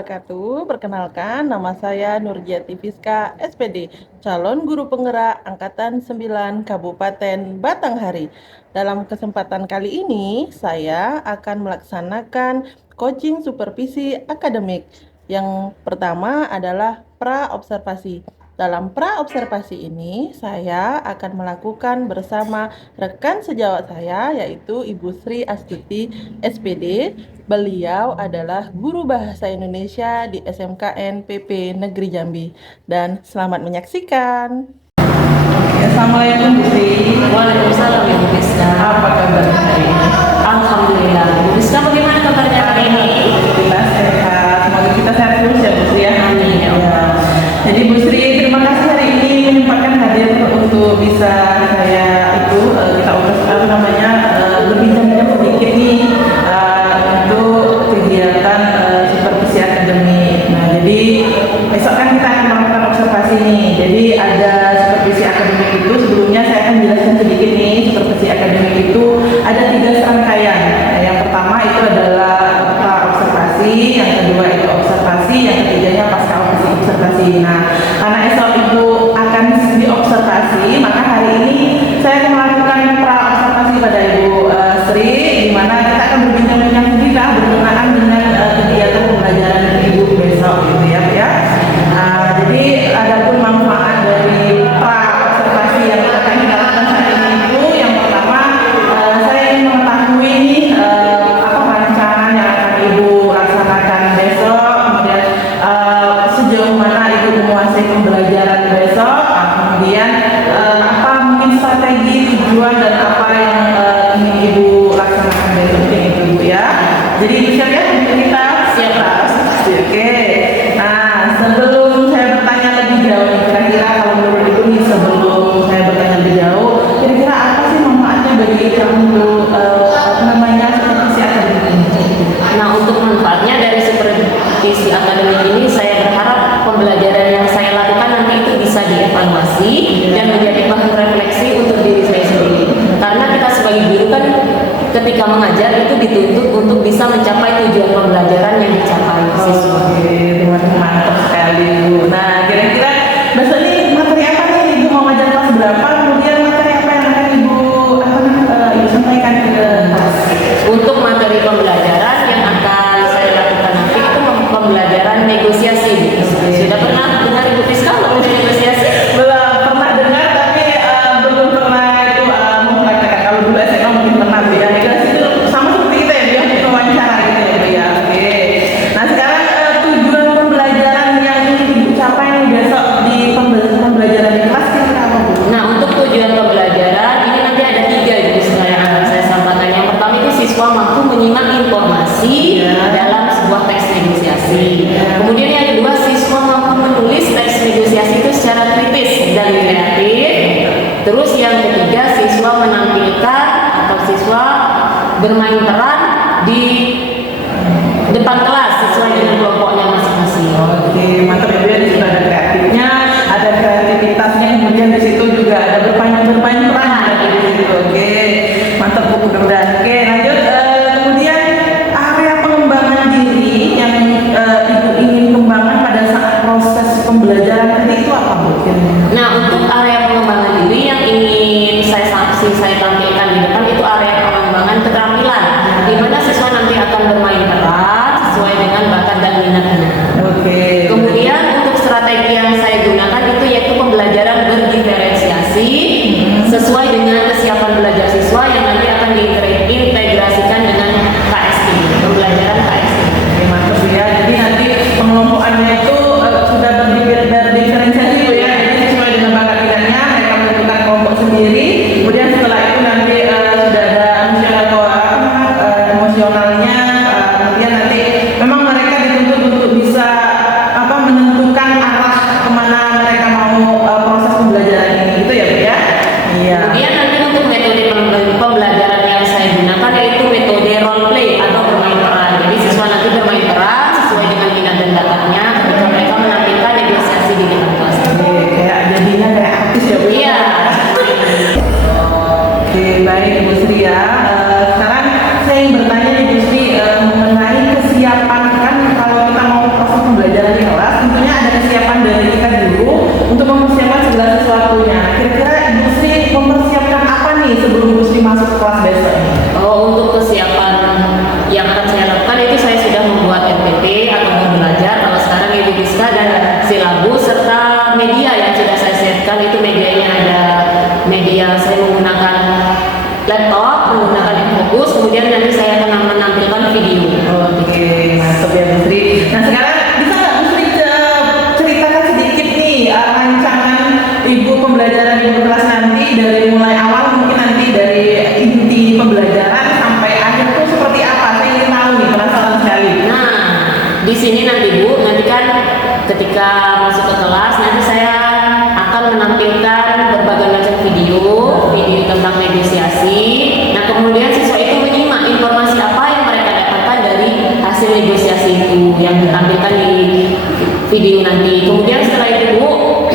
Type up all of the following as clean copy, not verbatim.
wabarakatuh. Perkenalkan, nama saya Nurjati Fiska, SPD, calon guru penggerak Angkatan 9 Kabupaten Batanghari. Dalam kesempatan kali ini, saya akan melaksanakan coaching supervisi akademik. Yang pertama adalah pra-observasi. Dalam pra-observasi ini, saya akan melakukan bersama rekan sejawat saya, yaitu Ibu Sri Astuti, SPD. Beliau adalah guru bahasa Indonesia di SMKN PP Negeri Jambi. Dan selamat menyaksikan. Assalamualaikum Bu Sri. Waalaikumsalam Ibu Rizka. Apa kabar hari ini? Alhamdulillah. Ibu Rizka bagaimana kabarnya hari ini? Alhamdulillah sehat. Semoga kita sehat terus ya Bu Sri ya. Amin ya Allah. Jadi Bu Sri, terima kasih hari ini menyempatkan hadir untuk bisa saya kita berbincang sedikit nih untuk kegiatan supervisi akademik. Nah, jadi besok kan kita akan melakukan observasi nih. Jadi ada supervisi akademik itu, sebelumnya saya akan jelaskan sedikit nih. Supervisi akademik itu ada 3 serangkaian. Nah, yang pertama itu adalah pra-observasi, yang kedua itu observasi, yang ketiganya pasca observasi. Nah, karena esok Ibu akan diobservasi, maka hari ini saya akan melakukan pra-observasi pada Ibu Sri, di mana kita akan berbincang-bincang sedikit berkenaan dengan kegiatan pembelajaran Ibu besok gitu ya, Bu ya. Jadi ada pun manfaat dari pra-observasi yang akan kita lakukan saat ini itu, yang pertama saya ingin mengetahui apa rancangan yang akan Ibu laksanakan besok, kemudian sejauh mana Ibu menguasai pembelajaran besok, kemudian apa mungkin strategi, tujuan, dan apa yang ingin Ibu laksanakan besok itu Bu ya. Jadi bisa ya kita Siap, Pak. Oke. Nah, sebelum saya bertanya lebih jauh, kira-kira kalau menurut Ibu nih, sebelum saya bertanya lebih jauh, kira-kira apa sih manfaatnya bagi kamu untuk supervisi akademik ini? Nah, untuk manfaatnya dari supervisi akademik ini, saya berharap pembelajaran yang saya lakukan nanti itu bisa dievaluasi dan menjadi bahan refleksi untuk diri saya sendiri. Karena kita sebagai guru kan ketika mengajar itu dituntut untuk bisa mencapai tujuan pembelajaran yang dicapai siswa. Oke, mantap sekali Bu. Nah, kira-kira besok nih materi apa nih Ibu mau ngajar kelas berapa? Kemudian materi apa yang akan Ibu sampaikan ke kelas? Untuk materi pembelajaran yang akan saya lakukan nanti itu pembelajaran negosiasi. Sudah pernah dengar Ibu Rizka mengenai negosiasi? Belum pernah dengar, tapi belum pernah itu mempraktekkan. Kalau dulu SMA mungkin pernah Bu ya. Negosiasi itu sama seperti kita ya, dia untuk wawancara gitu ya Bu ya. Oke. Nah, sekarang tujuan pembelajaran yang ingin Ibu capai nih besok di pembelajaran di kelas kira-kira apa Bu? Nah, untuk tujuan pembelajaran ini nanti ada 3 Ibu Rizka yang akan saya sampaikan. Yang pertama itu siswa mampu menyimak informasi dalam sebuah teks negosiasi. Kemudian yang kedua, siswa mampu menulis teks negosiasi itu secara kritis dan kreatif. Terus yang ketiga, siswa menampilkan atau siswa bermain peran di depan kelas sesuai dengan kelompoknya masing-masing. Oke, mantap ya Bu ya. Di situ ada kreatifnya, ada kreativitasnya, kemudian di situ juga ada bermain peran ada di situ. Oke, mantap Bu, mudah-mudahan. Oke, lanjut. Kemudian area pengembangan diri yang Ibu ingin kembangkan pada saat proses pembelajaran tadi itu apa Bu? Nah, untuk area pengembangan diri yang ingin saya tampilkan di depan itu area pengembangan keterampilan, di mana siswa nanti akan bermain peran sesuai dengan bakat dan minatnya. Oke. Kemudian bagus. Kemudian nanti saya akan menampilkan video. Oke, mantap ya Bu Sri. Nah sekarang bisa nggak Bu Sri ceritakan sedikit nih rancangan Ibu pembelajaran Ibu kelas nanti dari mulai awal mungkin nanti dari inti pembelajaran sampai akhir tuh seperti apa? Saya ingin tahu nih, penasaran sekali. Nah, di sini nanti Bu, nanti kan ketika masuk ke kelas nanti saya akan menampilkan berbagai macam video tentang negosiasi. Nah, kemudian siswa itu menyimak informasi apa yang mereka dapatkan dari hasil negosiasi itu yang ditampilkan di video nanti. Kemudian setelah itu Bu,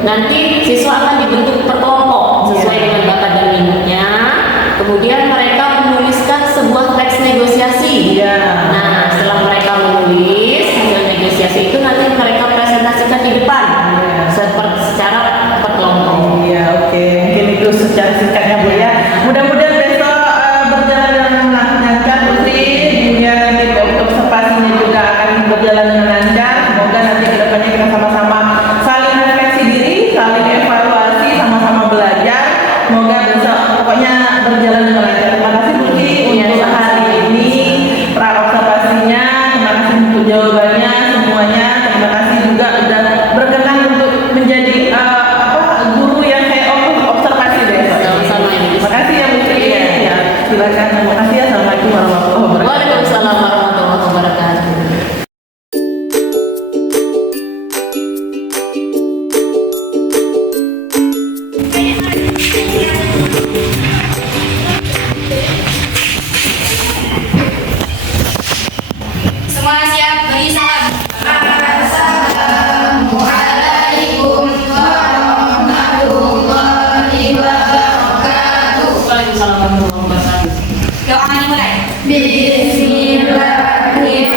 nanti siswa akan dibentuk per kelompok sesuai dengan bakat dan minatnya. Kemudian mereka menuliskan sebuah teks negosiasi. Nah, setelah mereka menulis hasil negosiasi itu nanti mereka presentasikan di depan secara per kelompok. Iya, oke. Mungkin itu secara singkatnya Bu ya. Mudah-mudahan besok berjalan dengan lancar Bu Sri. Kemudian nanti observasinya juga akan berjalan dengan lancar. Semoga nanti kedepannya kita sama-sama saling refleksi diri, saling evaluasi, sama-sama belajar. Semoga besok pokoknya berjalan dengan lancar. Terima kasih Bu Sri untuk hari ini pra-observasinya. Terima kasih untuk jawabannya semuanya. Terima kasih juga sudah berkenan untuk menjadi guru yang saya observasi besok. Sama-sama ini. Terima kasih ya Bu Sri. Ya, silakan. Terima kasih ya. Assalamualaikum warahmatullahi wabarakatuh. Waalaikumsalam warahmatullahi wabarakatuh. Semua siap beri salam. Assalamualaikum warahmatullahi wabarakatuh. Waalaikumsalam warahmatullahi wabarakatuh. Doa dimulai. Bismillahirrahmanirrahim.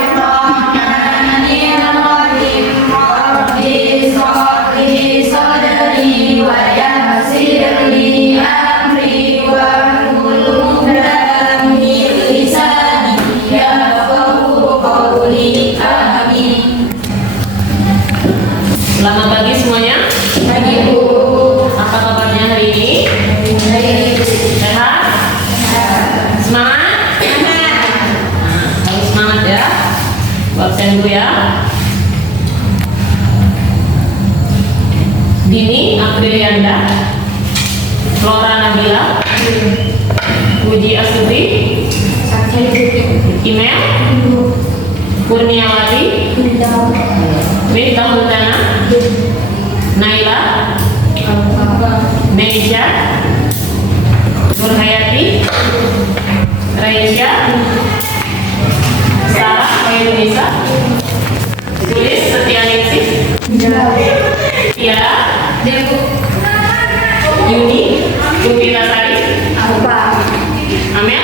Rabbi shrah li sadri wa yassir li amri wahlul 'uqdatam min lisani yafqahu qawli. Amin. Selamat pagi semuanya. Pagi Bu. Apa kabarnya hari ini? Sehat? Semangat? Harus semangat ya. Absen dulu ya. Dini Aprilianda, Flora Nabila, Puji Astuti, Email, Kurniawati, Rita Hutana, Naila, Neisha, Nurhayati, Raisya, Sarah Indonesia, Tulis Setianingsih, Tiara, Yuni, Lupita Sari, Amel,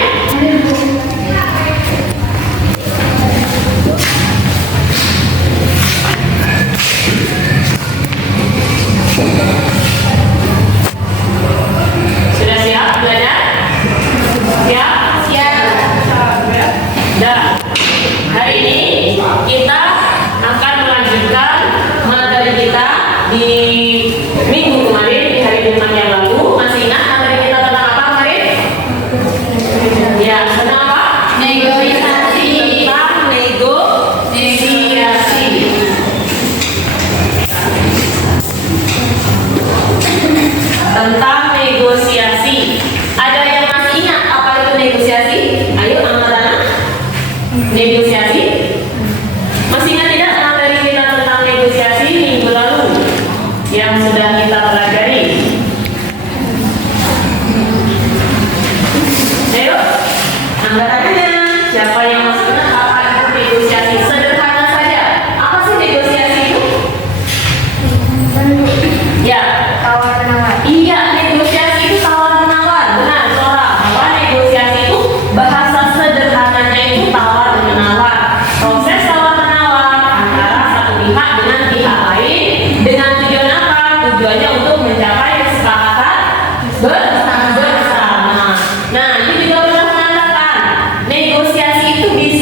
sudah siap belajar? Siap? Dah. Hari ini kita akan melanjutkan materi kita di minggu kemarin, di hari Jumat yang lalu. Masih ingat materi kita tentang apa kemarin? Ya, tentang apa? Negosiasi. Tentang negosiasi. Tentang negosiasi. Ada yang masih ingat apa itu negosiasi? Ayo angkat tangan. Negosiasi. Masih ingat tidak materi kita tentang negosiasi minggu lalu yang sudah kita pelajari? Ayo, angkat tangannya. Siapa yang masih ingat apa itu negosiasi? Sederhana saja. Apa sih negosiasi itu? Ya. Tawar menawar. Iya, negosiasi itu tawar menawar. Benar, Sora. Bahwa negosiasi itu bahasa sederhananya itu tawar menawar. Proses tawar menawar antara satu pihak dengan pihak lain dengan tujuan apa? Tujuannya untuk mencapai kesepakatan bersama. Nah, ini juga pernah mengatakan negosiasi itu bisa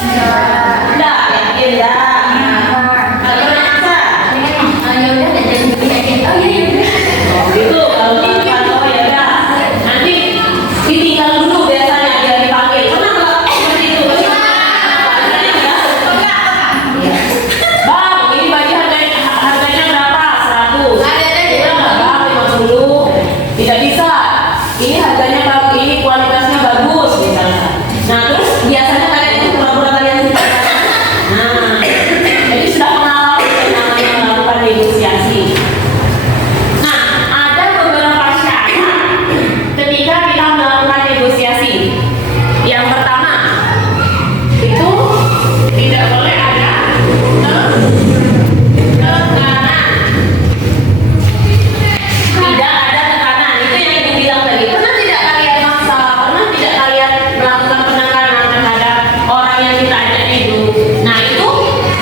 Enggak, yakin ya. Kalau merasa, Ya udah ada jadi yakin. Oh iya udah. itu kalau ya udah. Nanti ditinggal dulu biasanya dia dipanggil. Pernah nggak seperti itu? Bang, ini baju harganya berapa? 100. Iya nggak bang, 50. Tidak bisa. Ini harganya bang, ini kualitasnya bagus misalnya. Nah terus biasanya kalian itu pura-pura kalian tidak. Nah, jadi sudah pengalaman yang namanya melakukan negosiasi. Nah, ada beberapa syarat ketika kita melakukan negosiasi. Yang pertama, itu tidak boleh ada tekanan. Tidak ada tekanan. Itu yang ibu bilang tadi. Pernah tidak kalian maksa? Pernah tidak kalian melakukan penekanan terhadap orang yang kita ajak itu? Nah, itu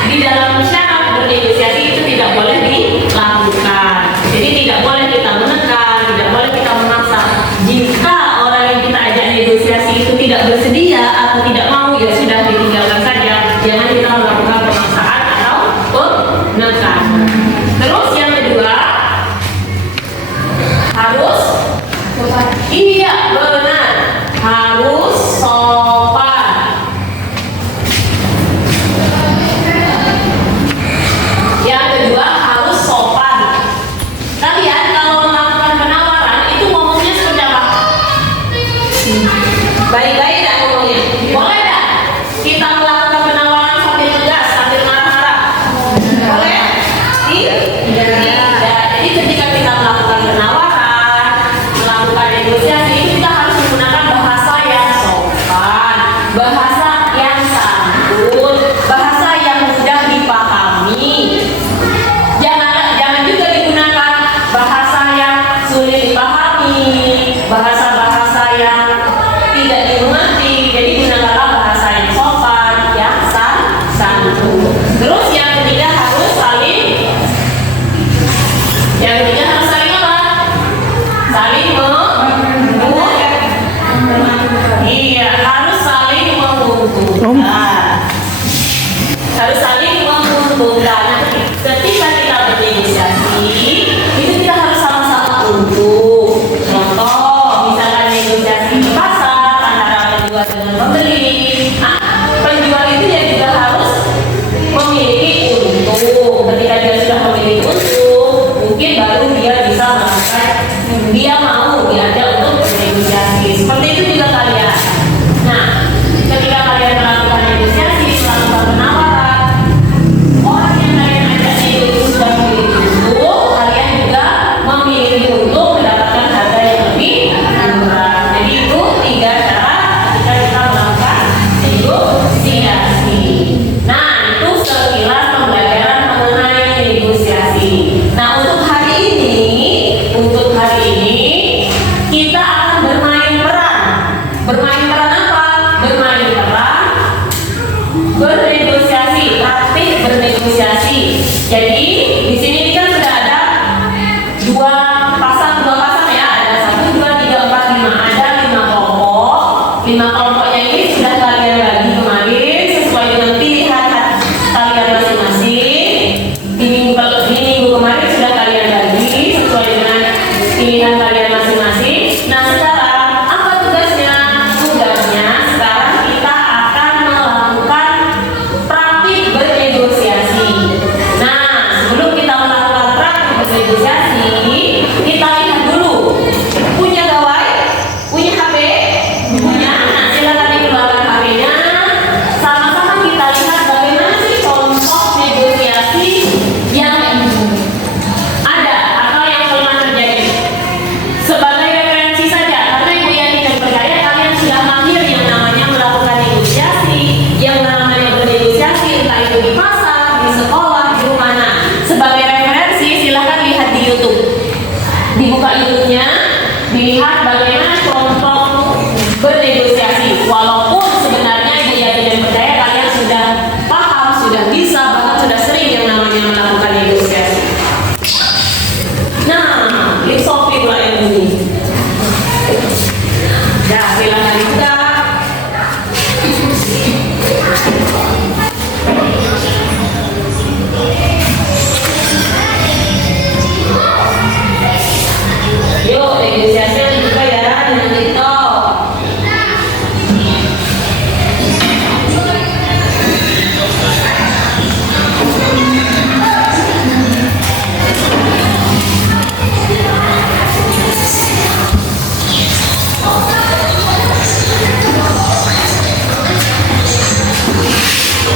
di dalam syarat bernegosiasi itu tidak boleh dilakukan. Jadi tidak boleh kita menekan, tidak boleh kita memaksa. Jika orang yang kita ajak negosiasi itu tidak bersedia atau tidak mau, ya sudah ditinggalkan saja. Jangan kita melakukan pemaksaan atau penekanan. Terus yang kedua, harus iya benar, harus sopan. Yang kedua harus sopan. Kalian kalau melakukan penawaran itu ngomongnya seperti apa? Baik-baik tak ngomongnya? Boleh tak? Kita melakukan penawaran sambil tegas, sambil marah-marah. Boleh? Tidak. Jadi ketika kita melakukan penawaran, melakukan negosiasi, kita harus menggunakan bahasa yang sopan, bahasa yang santun, bahasa yang mudah dipahami. Jangan juga digunakan bahasa yang sulit dipahami, bahasa-bahasa yang tidak dimengerti. Jadi gunakanlah bahasa yang sopan, yang santun. Terus yang ketiga harus saling apa? Saling iya, harus saling menguntungkan. Harus saling menguntungkan. Nah, ketika kita bernegosiasi, itu kita harus sama-sama untung. Contoh, misalkan negosiasi di pasar antara penjual dengan pembeli. Nah, penjual itu dia juga harus memiliki untung. Ketika dia sudah memiliki untung, mungkin baru dia bisa melakukan, dia mau diajak untuk bernegosiasi. Seperti itu juga kalian. Nah, ketika kalian melakukan negosiasi, melakukan penawaran, orang yang kalian ajak itu sudah memiliki untung, kalian juga memiliki untung mendapatkan harga yang lebih murah. Jadi itu 3 syarat ketika kita melakukan negosiasi. Nah, itu sekilas pembelajaran mengenai negosiasi. Nah, untuk hari ini kita akan bermain peran. Bermain peran apa? Bermain peran bernegosiasi, praktik bernegosiasi. Jadi di sini kan sudah ada dua pasang ya, ada 1, 2, 3, 4, 5, ada 5 kelompok. 5 kelompoknya ini sudah kalian bagi kemarin sesuai dengan pilihan kalian masing-masing. Di minggu kemarin sudah kalian bagi sesuai dengan pilihan kalian masing-masing. Nah sekarang apa tugasnya? Tugasnya sekarang kita akan melakukan praktik bernegosiasi. Nah sebelum kita melakukan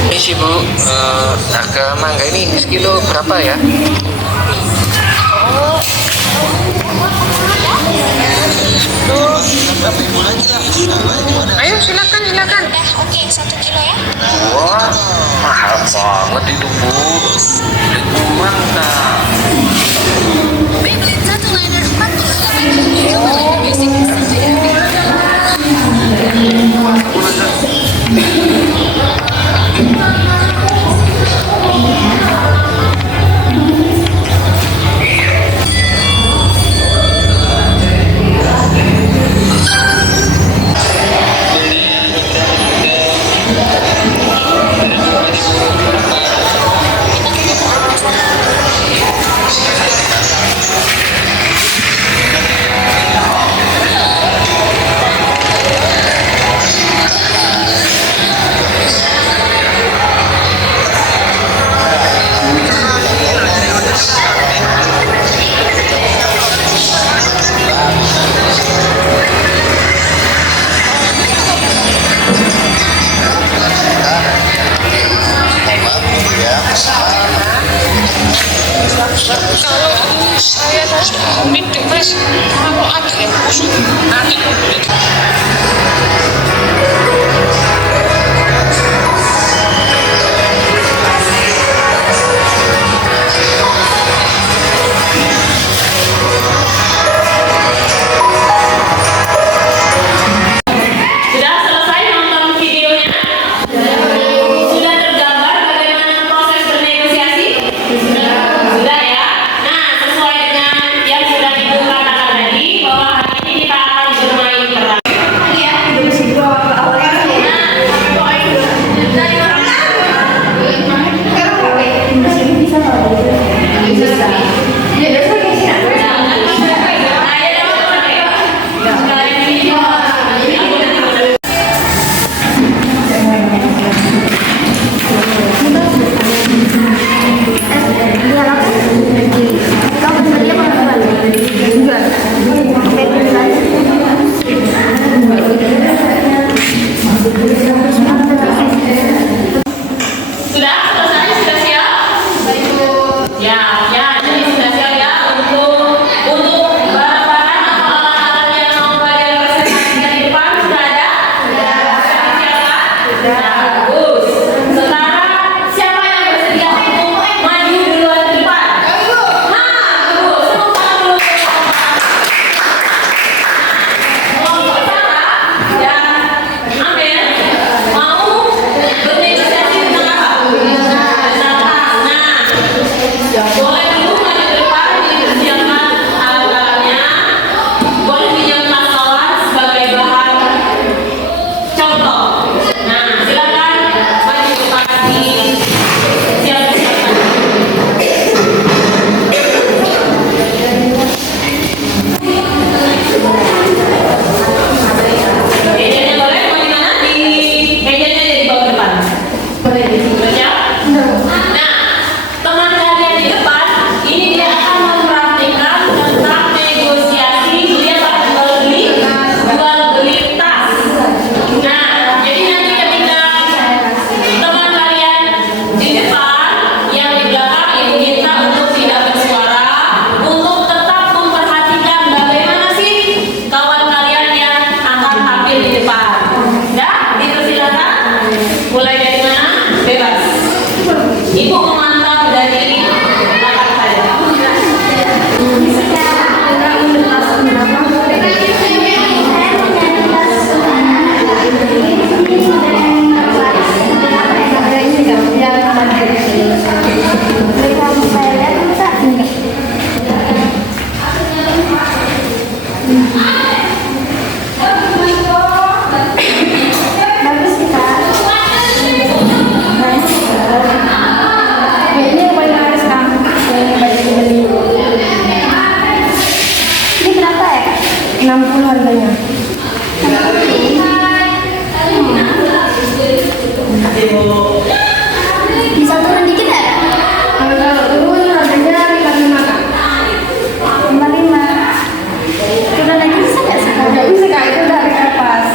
Ini sih Bu, harga mangga ini sekilo berapa ya? Ayo silakan. Oke, 1 kilo ya. Wah, mahal banget itu Bu. Itu mangga. Beyblade 1 liner 48 kilo. Music Kalau saya meeting mas, kalau ada yang busuk nanti. Sudah selesai nonton videonya? Sudah tergambar bagaimana proses bernegosiasi? Sudah ya? Nah, sesuai dengan yang sudah Ibu katakan tadi, bahwa hari ini kita akan bermain peran. Sudah selesai, sudah siap? Ya, jadi sudah siap ya untuk barang-barang atau alat-alat yang mau kalian presentasikan di depan sudah ada? Siap kan? Bagus. Sekarang siapa yang bersedia untuk maju duluan ke depan? Bagus. Semoga dulu. Kelompok Sarah dan Amel mau bernegosiasi tentang apa? Boleh dulu maju ke depan, dipersiapkan alat-alatnya. Boleh pinjamkan kawan sebagai bahan contoh. Nah, silakan maju ke depan siap-siapkan. Mejanya boleh mau di mana? Di mejanya aja di bawah depan. Boleh di sini. Siap? Nah, teman kalian di depan ini dia akan mempraktikkan tentang negosiasi dia jual beli tas. Nah, jadi nanti ketika teman kalian di depan yang di belakang ibu minta untuk tidak bersuara, untuk tetap memperhatikan bagaimana sih kawan kalian yang akan tampil di depan. Ya, dipersilakan. Mulai dari mana? Bebas. Ibu memantau dari belakang saya. Ini yang paling laris kan? Yang banyak dibeli. Ini berapa ya? 60 harganya. Bisa turun dikit ya? Kalau turun harganya 55 kan? 55. Turun lagi bisa nggak sih? Nggak bisa kak, itu udah harga pas.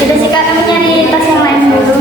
Jadi sih kak, kami nyari tas yang lain dulu.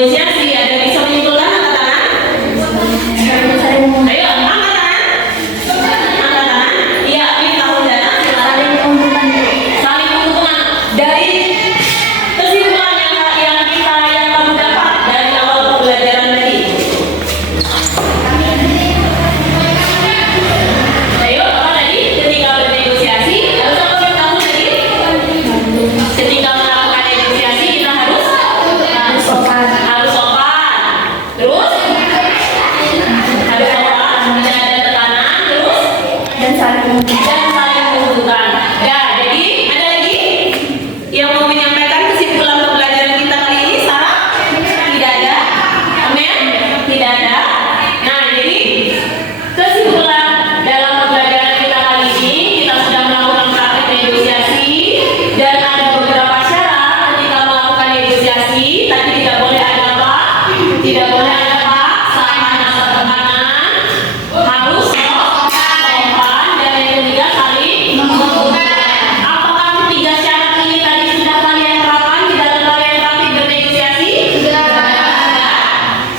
negosiasi. Ada yang bisa menyimpulkan angkat tangan? Ayo, angkat tangan. Angkat tangan. Iya, minta undangan. Saling menguntungkan. Saling menguntungkan. Dari kesimpulan yang kamu dapat dari awal pembelajaran tadi. Ayo, apa tadi? Ketika bernegosiasi, harus apa yang kamu tadi? Ketika melakukan negosiasi, kita harus Sopan. harus sopan. Terus harus sopan, tidak ada tekanan. Terus Dan saling menguntungkan. dan saling menguntungkan. Ya, jadi ada lagi yang mau menyampaikan kesimpulan pembelajaran kita kali ini, Sarah? Tidak ada. Amin? Tidak ada. Nah, jadi kesimpulan dalam pembelajaran kita kali ini, kita sudah melakukan praktek negosiasi dan ada beberapa syarat ketika melakukan negosiasi. Tadi tidak boleh ada apa? Tidak boleh ada paksaan atau tekanan. Harus sopan dan yang ketiga saling menguntungkan. Apakah ketiga syarat ini tadi sudah kalian terapkan di dalam kalian praktik bernegosiasi?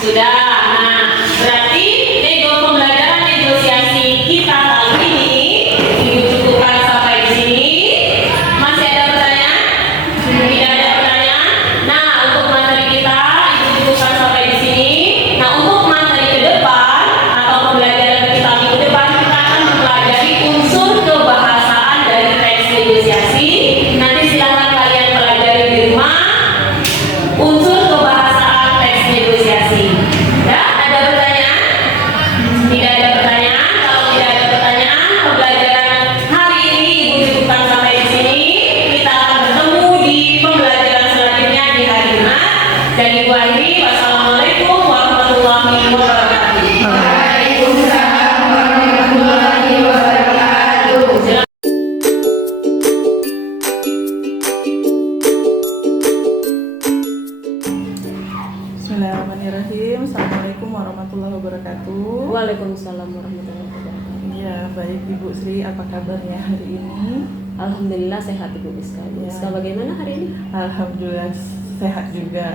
Sudah. Nah, berarti pembelajaran negosiasi kita kali ini dicukupkan sampai di sini. Masih ada pertanyaan? Tidak ada pertanyaan. Nah, untuk materi kita itu cukupkan sampai di sini. Nah, untuk materi ke depan atau pembelajaran kita minggu depan kita akan mempelajari unsur kebahasaan dari teks negosiasi. Nanti silakan kalian pelajari di rumah. Unsur kebahasaan teks negosiasi. Ya, ada pertanyaan? Tidak ada pertanyaan. Kalau tidak ada pertanyaan, pembelajaran hari ini Ibu cukupkan sampai di sini. Kita akan bertemu di pembelajaran selanjutnya di hari Jumat. Dan Ibu akhiri, wassalamualaikum warahmatullahi wabarakatuh. Waalaikumsalam warahmatullahi wabarakatuh. Bismillahirrahmanirrahim. Assalamualaikum warahmatullahi wabarakatuh. Waalaikumsalam warahmatullahi wabarakatuh. Ya, baik Ibu Sri, apa kabarnya hari ini? Alhamdulillah sehat Ibu Rizka. Ibu Ya. Rizka bagaimana hari ini? Alhamdulillah sehat juga.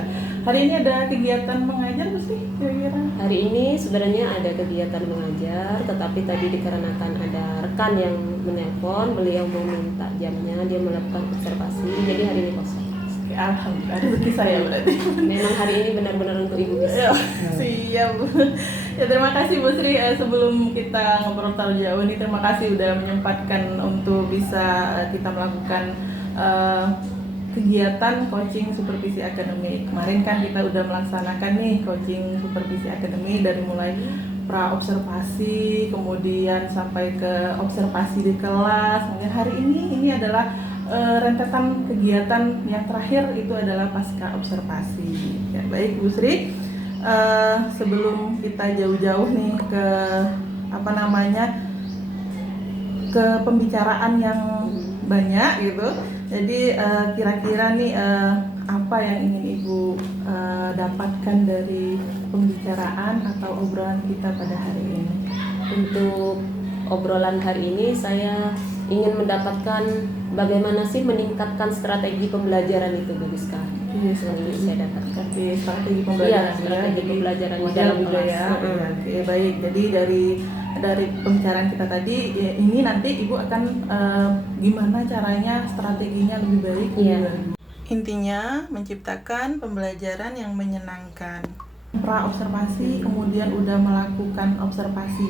Hari ini ada kegiatan mengajar Bu Sri kira-kira? Hari ini sebenarnya ada kegiatan mengajar, tetapi tadi dikarenakan ada rekan yang menelpon, beliau mau minta jamnya, dia melakukan observasi, jadi hari ini kosong. Oke, alhamdulillah rezeki saya berarti. Memang hari ini benar-benar untuk Ibu Ya, Rizka. siap Bu. Ya, terima kasih Bu Sri. Sebelum kita ngobrol terlalu jauh nih, terima kasih udah menyempatkan untuk bisa kita melakukan kegiatan coaching supervisi akademik. Kemarin kan kita udah melaksanakan nih coaching supervisi akademik dari mulai pra observasi, kemudian sampai ke observasi di kelas. Kemudian hari ini adalah rentetan kegiatan yang terakhir itu adalah pasca observasi. Ya, baik Bu Sri. Sebelum kita jauh-jauh nih ke ke pembicaraan yang banyak gitu. Jadi kira-kira nih apa yang ingin Ibu dapatkan dari pembicaraan atau obrolan kita pada hari ini? Untuk obrolan hari ini saya ingin mendapatkan bagaimana sih meningkatkan strategi pembelajaran itu Bu Rizka. Yes, Yang ingin saya dapatkan. Oke, strategi pembelajaran. Iya, strategi Jadi, pembelajaran di model dalam juga kelas. ya. Mm-mm. Oke, baik. Jadi dari pembicaraan kita tadi, ya, ini nanti Ibu akan gimana caranya strateginya lebih baik. Iya. Intinya menciptakan pembelajaran yang menyenangkan. Pra observasi, kemudian udah melakukan observasi.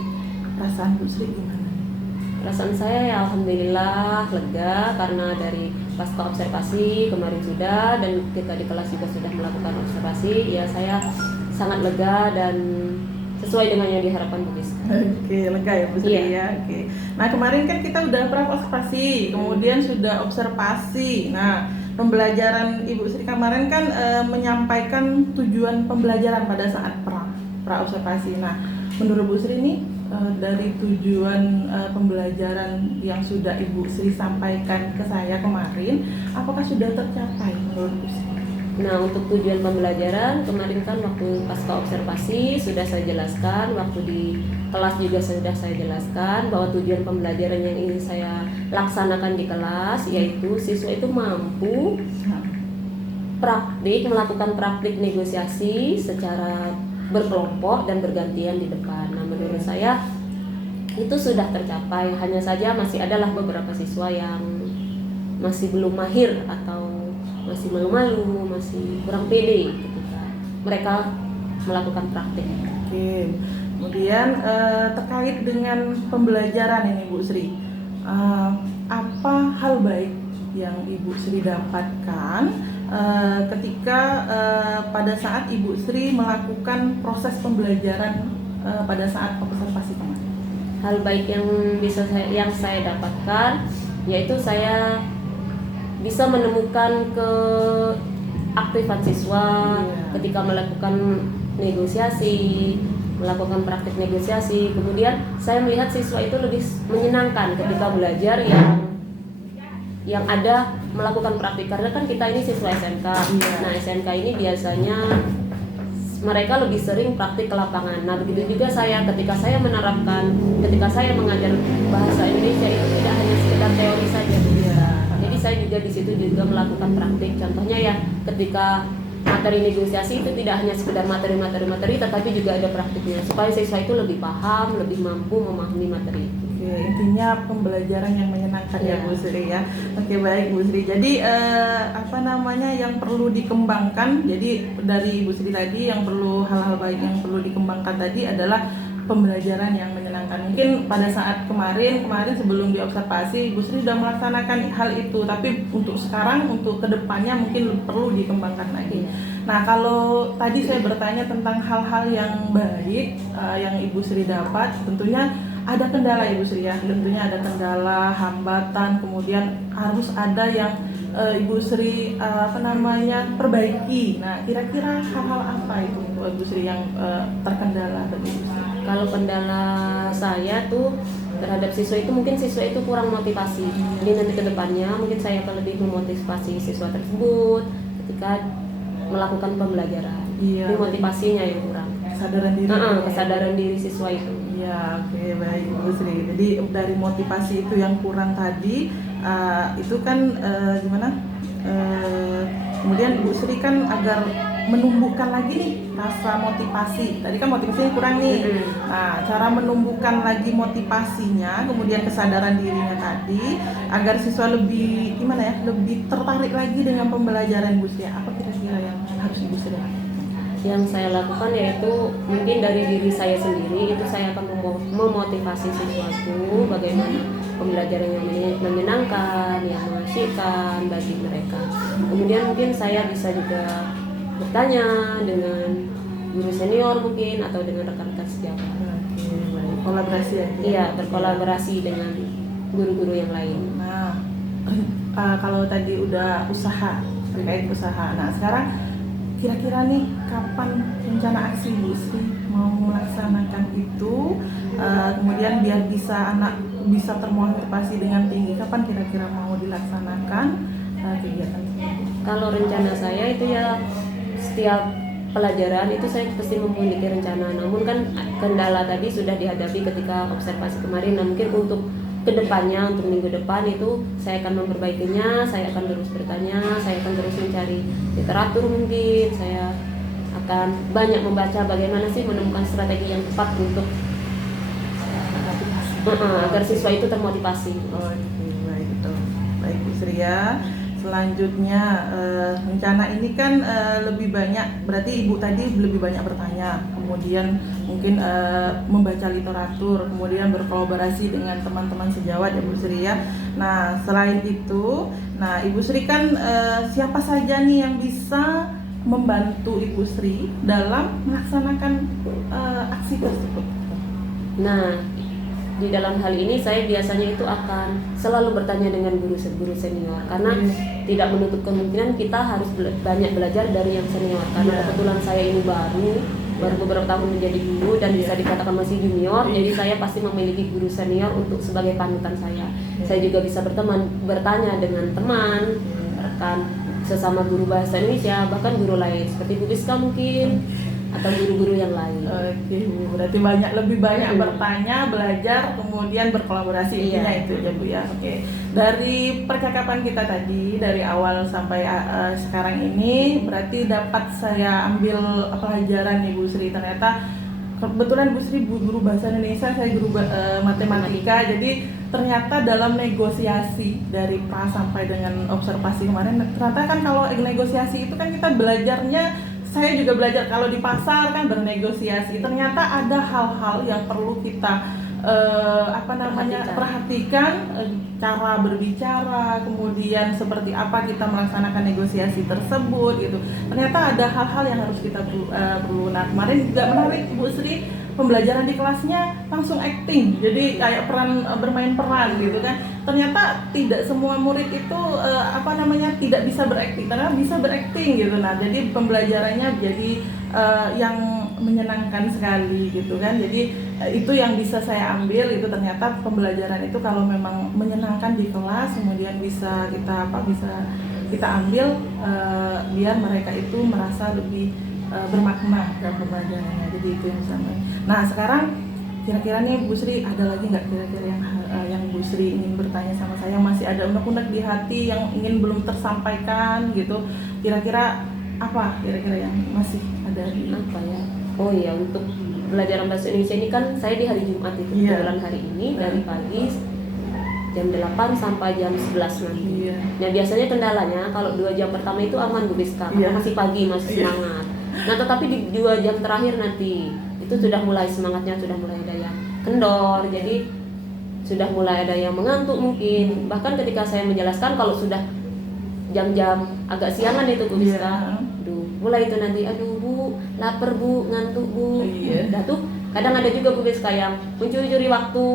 Perasaan Bu Sri gimana? Perasaan saya ya alhamdulillah lega karena dari pasca observasi kemarin sudah dan kita di kelas juga sudah melakukan observasi, ya saya sangat lega dan sesuai dengan yang diharapkan Bu Rizka. Oke, lega ya Bu Sri Iya. ya. Oke. Nah, kemarin kan kita udah pra observasi, kemudian sudah observasi. Nah, pembelajaran Ibu Sri kemarin kan menyampaikan tujuan pembelajaran pada saat pra observasi. Nah, menurut Bu Sri nih dari tujuan pembelajaran yang sudah Ibu Sri sampaikan ke saya kemarin, apakah sudah tercapai menurut Bu Sri? Nah, untuk tujuan pembelajaran kemarin kan waktu pasca observasi sudah saya jelaskan, waktu di kelas juga sudah saya jelaskan bahwa tujuan pembelajaran yang ingin saya laksanakan di kelas yaitu siswa itu mampu melakukan praktik negosiasi secara berkelompok dan bergantian di depan. Nah, menurut saya itu sudah tercapai, hanya saja masih adalah beberapa siswa yang masih belum mahir atau masih malu-malu, masih kurang pede ketika mereka melakukan praktik. Oke. Kemudian terkait dengan pembelajaran ini Bu Sri, apa hal baik yang Ibu Sri dapatkan ketika pada saat Ibu Sri melakukan proses pembelajaran pada saat observasi kemarin? Hal baik yang saya dapatkan yaitu saya bisa menemukan keaktifan siswa ketika melakukan negosiasi, melakukan praktik negosiasi. Kemudian saya melihat siswa itu lebih menyenangkan ketika belajar yang ada melakukan praktik, karena kan kita ini siswa SMK. Nah, SMK ini biasanya mereka lebih sering praktik ke lapangan. Nah, begitu juga saya ketika saya mengajar bahasa Indonesia itu tidak hanya sekedar teori saja. Jadi saya juga di situ juga melakukan praktik. Contohnya ya, ketika materi negosiasi itu tidak hanya sekedar materi, tetapi juga ada praktiknya supaya siswa itu lebih paham, lebih mampu memahami materi itu. Oke, intinya pembelajaran yang menyenangkan ya Bu Sri ya. Oke, baik Bu Sri. Jadi yang perlu dikembangkan, jadi dari Ibu Sri tadi hal-hal baik yang perlu dikembangkan tadi adalah pembelajaran yang menyenangkan. Mungkin pada saat kemarin sebelum diobservasi Bu Sri sudah melaksanakan hal itu, tapi untuk sekarang, untuk kedepannya mungkin perlu dikembangkan lagi. Nah, kalau tadi saya bertanya tentang hal-hal yang baik yang Ibu Sri dapat, tentunya ada kendala Ibu Sri ya, tentunya ada kendala, hambatan, kemudian harus ada yang Ibu Sri perbaiki. Nah, kira-kira hal-hal apa itu Ibu Sri yang terkendala bagi Ibu Sri? Kalau kendala saya tuh terhadap siswa itu, mungkin siswa itu kurang motivasi. Jadi nanti ke depannya mungkin saya akan lebih memotivasi siswa tersebut ketika melakukan pembelajaran. Iya. Ini motivasinya yang kurang. Kesadaran diri. Kesadaran diri siswa itu. Ya, oke, baik Bu Sri. Jadi dari motivasi itu yang kurang tadi, itu kan kemudian Bu Sri kan agar menumbuhkan lagi nih rasa motivasi. Tadi kan motivasinya kurang nih. Nah, cara menumbuhkan lagi motivasinya, kemudian kesadaran dirinya tadi, agar siswa lebih lebih tertarik lagi dengan pembelajaran Bu Sri. Apa kira-kira yang harus Ibu Sri lakukan? Yang saya lakukan yaitu mungkin dari diri saya sendiri, itu saya akan memotivasi siswaku bagaimana pembelajaran yang menyenangkan, yang mengasyikkan bagi mereka. Kemudian mungkin saya bisa juga bertanya dengan guru senior mungkin atau dengan rekan-rekan sejawat. Oke, baik. Kolaborasi ya? Iya, berkolaborasi dengan guru-guru yang lain. Nah, kalau tadi udah terkait usaha. Nah, sekarang kira-kira nih kapan rencana aksi Bu Sri mau melaksanakan itu, kemudian biar anak bisa termotivasi dengan tinggi, kapan kira-kira mau dilaksanakan kegiatan tersebut? Kalau rencana saya itu ya setiap pelajaran itu saya pasti memiliki rencana, namun kan kendala tadi sudah dihadapi ketika observasi kemarin. Nah, mungkin untuk kedepannya, untuk minggu depan itu saya akan memperbaikinya, saya akan terus bertanya, saya akan terus mencari literatur, mungkin saya akan banyak membaca bagaimana sih menemukan strategi yang tepat untuk agar siswa itu termotivasi. Oke, baik, betul. Baik Bu Sri ya. Selanjutnya rencana ini kan lebih banyak, berarti Ibu tadi lebih banyak bertanya, kemudian mungkin membaca literatur, kemudian berkolaborasi dengan teman-teman sejawat ya Bu Sri ya. Nah, selain itu, Ibu Sri kan siapa saja nih yang bisa membantu Ibu Sri dalam melaksanakan aksi tersebut? Nah, di dalam hal ini saya biasanya itu akan selalu bertanya dengan guru senior, karena tidak menutup kemungkinan kita harus banyak belajar dari yang senior, karena kebetulan saya ini baru beberapa tahun menjadi guru dan bisa dikatakan masih junior. Jadi saya pasti memiliki guru senior untuk sebagai panutan saya. Saya juga bisa bertanya dengan teman, rekan sesama guru bahasa Indonesia, bahkan guru lain seperti Bu Biska mungkin, atau guru-guru yang lain. Oke, Bu. Berarti lebih banyak bertanya, belajar, kemudian berkolaborasi, intinya Iya. itu ya Bu ya. Oke. Dari percakapan kita tadi dari awal sampai sekarang ini berarti dapat saya ambil pelajaran nih Bu Sri. Ternyata kebetulan Bu Sri guru bahasa Indonesia, saya guru matematika. Jadi ternyata dalam negosiasi dari pra sampai dengan observasi kemarin, ternyata kan kalau negosiasi itu kan kita belajarnya, saya juga belajar kalau di pasar kan bernegosiasi. Ternyata ada hal-hal yang perlu kita perhatikan, cara berbicara, kemudian seperti apa kita melaksanakan negosiasi tersebut gitu. Ternyata ada hal-hal yang harus kita perlu. Nah, kemarin juga menarik Bu Sri, pembelajaran di kelasnya langsung acting, jadi kayak bermain peran gitu kan. Ternyata tidak semua murid itu tidak bisa berakting, ternyata bisa berakting gitu. Nah, jadi pembelajarannya jadi yang menyenangkan sekali gitu kan. Jadi itu yang bisa saya ambil, itu ternyata pembelajaran itu kalau memang menyenangkan di kelas, kemudian bisa kita ambil biar mereka itu merasa lebih bermakna dalam pembelajarannya. Jadi itu yang sama. Nah, sekarang kira-kira nih Bu Sri, ada lagi nggak kira-kira yang Bu Sri ingin bertanya sama saya, yang masih ada unek-unek di hati yang ingin belum tersampaikan gitu? Kira-kira apa kira-kira yang masih ada di Apa ya? Oh iya, untuk pelajaran bahasa Indonesia ini kan saya di hari Jumat itu, kebetulan hari ini dari pagi jam 8 sampai jam 11 nanti. Nah, biasanya kendalanya kalau 2 jam pertama itu aman Bu Rizka, karena masih pagi, masih semangat. Nah, tetapi di 2 jam terakhir nanti itu sudah mulai semangatnya, sudah mulai ada yang kendor, jadi sudah mulai ada yang mengantuk mungkin. Bahkan ketika saya menjelaskan kalau sudah jam-jam agak siangan itu Bu Rizka, mulai itu nanti, aduh Bu, lapar Bu, ngantuk Bu. Dah tuh kadang ada juga Bu Rizka yang mencuri-curi waktu,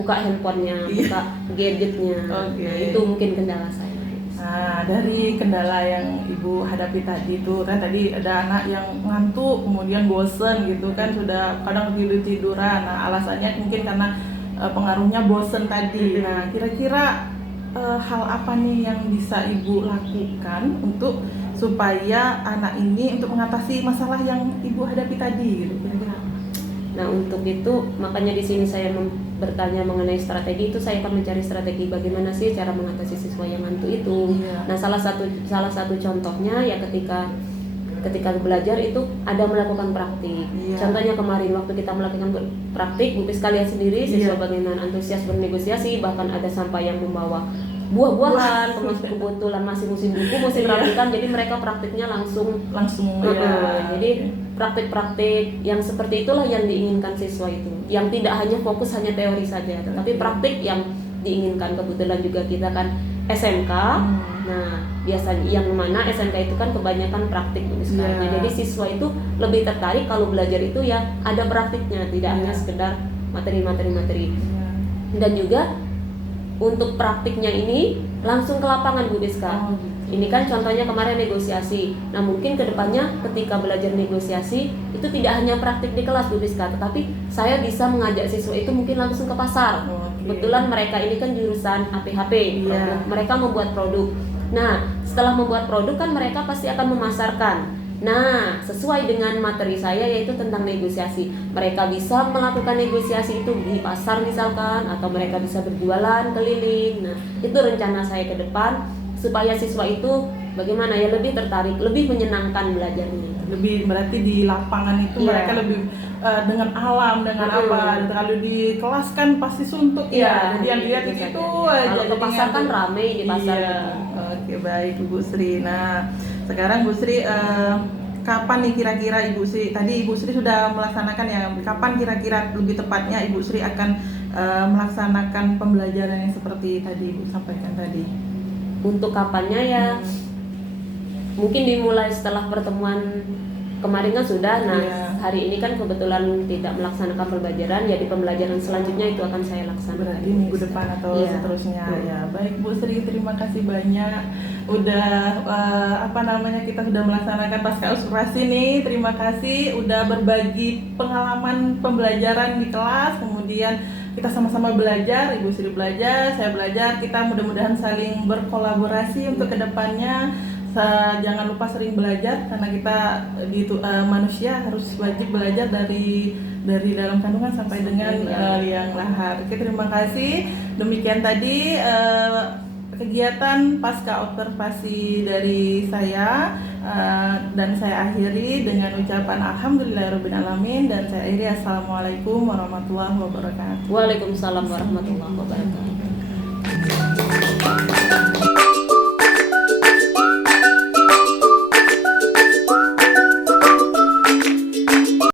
buka handphonenya, buka gadgetnya. Nah, itu mungkin kendala saya. Nah, dari kendala yang Ibu hadapi tadi itu kan, tadi ada anak yang ngantuk, kemudian bosen gitu kan, sudah kadang tiduran. Nah, alasannya mungkin karena pengaruhnya bosen tadi. Nah, kira-kira hal apa nih yang bisa Ibu lakukan untuk supaya anak ini untuk mengatasi masalah yang Ibu hadapi tadi gitu, kira-kira? Nah, untuk itu makanya di sini saya bertanya mengenai strategi itu, saya akan mencari strategi bagaimana sih cara mengatasi siswa yang ngantuk itu. Nah, salah satu contohnya ya ketika belajar itu ada melakukan praktik. Contohnya kemarin waktu kita melakukan praktik, Bu Rizka lihat sendiri siswa bagaimana antusias bernegosiasi, bahkan ada sampai yang membawa buah-buahan, kebetulan masih musim buku, musim rambutan, jadi mereka praktiknya langsung jadi praktik-praktik yang seperti itulah yang diinginkan siswa itu, yang tidak hanya fokus hanya teori saja, tetapi praktik yang diinginkan. Kebetulan juga kita kan SMK, nah biasanya yang mana SMK itu kan kebanyakan praktik sekarang. Jadi siswa itu lebih tertarik kalau belajar itu ya ada praktiknya, tidak hanya sekedar materi. Dan juga untuk praktiknya ini langsung ke lapangan Bu Rizka. Ini kan contohnya kemarin negosiasi. Nah, mungkin kedepannya ketika belajar negosiasi itu tidak hanya praktik di kelas Bu Rizka, tetapi saya bisa mengajak siswa itu mungkin langsung ke pasar. Kebetulan mereka ini kan jurusan APHP, mereka membuat produk. Nah, setelah membuat produk kan mereka pasti akan memasarkan. Nah, sesuai dengan materi saya yaitu tentang negosiasi. Mereka bisa melakukan negosiasi itu di pasar misalkan, atau mereka bisa berjualan keliling. Nah, itu rencana saya ke depan supaya siswa itu bagaimana ya lebih tertarik, lebih menyenangkan belajarnya. Lebih berarti di lapangan itu mereka lebih dengan alam, dengan apa. Kalau di kelas kan pasti suntuk jadi yang dilihat itu kalau ke pasar kan ramai di pasar. Oke, baik Bu Sri. Nah, sekarang Bu Sri kapan nih kira-kira Ibu Sri, tadi Ibu Sri sudah melaksanakan ya, kapan kira-kira lebih tepatnya Ibu Sri akan melaksanakan pembelajaran yang seperti tadi Ibu sampaikan tadi? Untuk kapannya ya mungkin dimulai setelah pertemuan kemarin kan sudah. Nah, hari ini kan kebetulan tidak melaksanakan pembelajaran, jadi pembelajaran selanjutnya itu akan saya laksanakan berarti minggu depan atau seterusnya. Ya, baik Bu Sri, terima kasih banyak udah kita sudah melaksanakan pasca observasi nih. Terima kasih udah berbagi pengalaman pembelajaran di kelas, kemudian kita sama-sama belajar, Ibu Sri belajar, saya belajar, kita mudah-mudahan saling berkolaborasi untuk kedepannya jangan lupa sering belajar karena kita manusia harus wajib belajar dari dalam kandungan sampai dengan liang lahat. Oke, terima kasih. Demikian tadi kegiatan pasca observasi dari saya, dan saya akhiri dengan ucapan alhamdulillahirobbilalamin, dan saya akhiri assalamualaikum warahmatullahi wabarakatuh. Waalaikumsalam warahmatullahi wabarakatuh.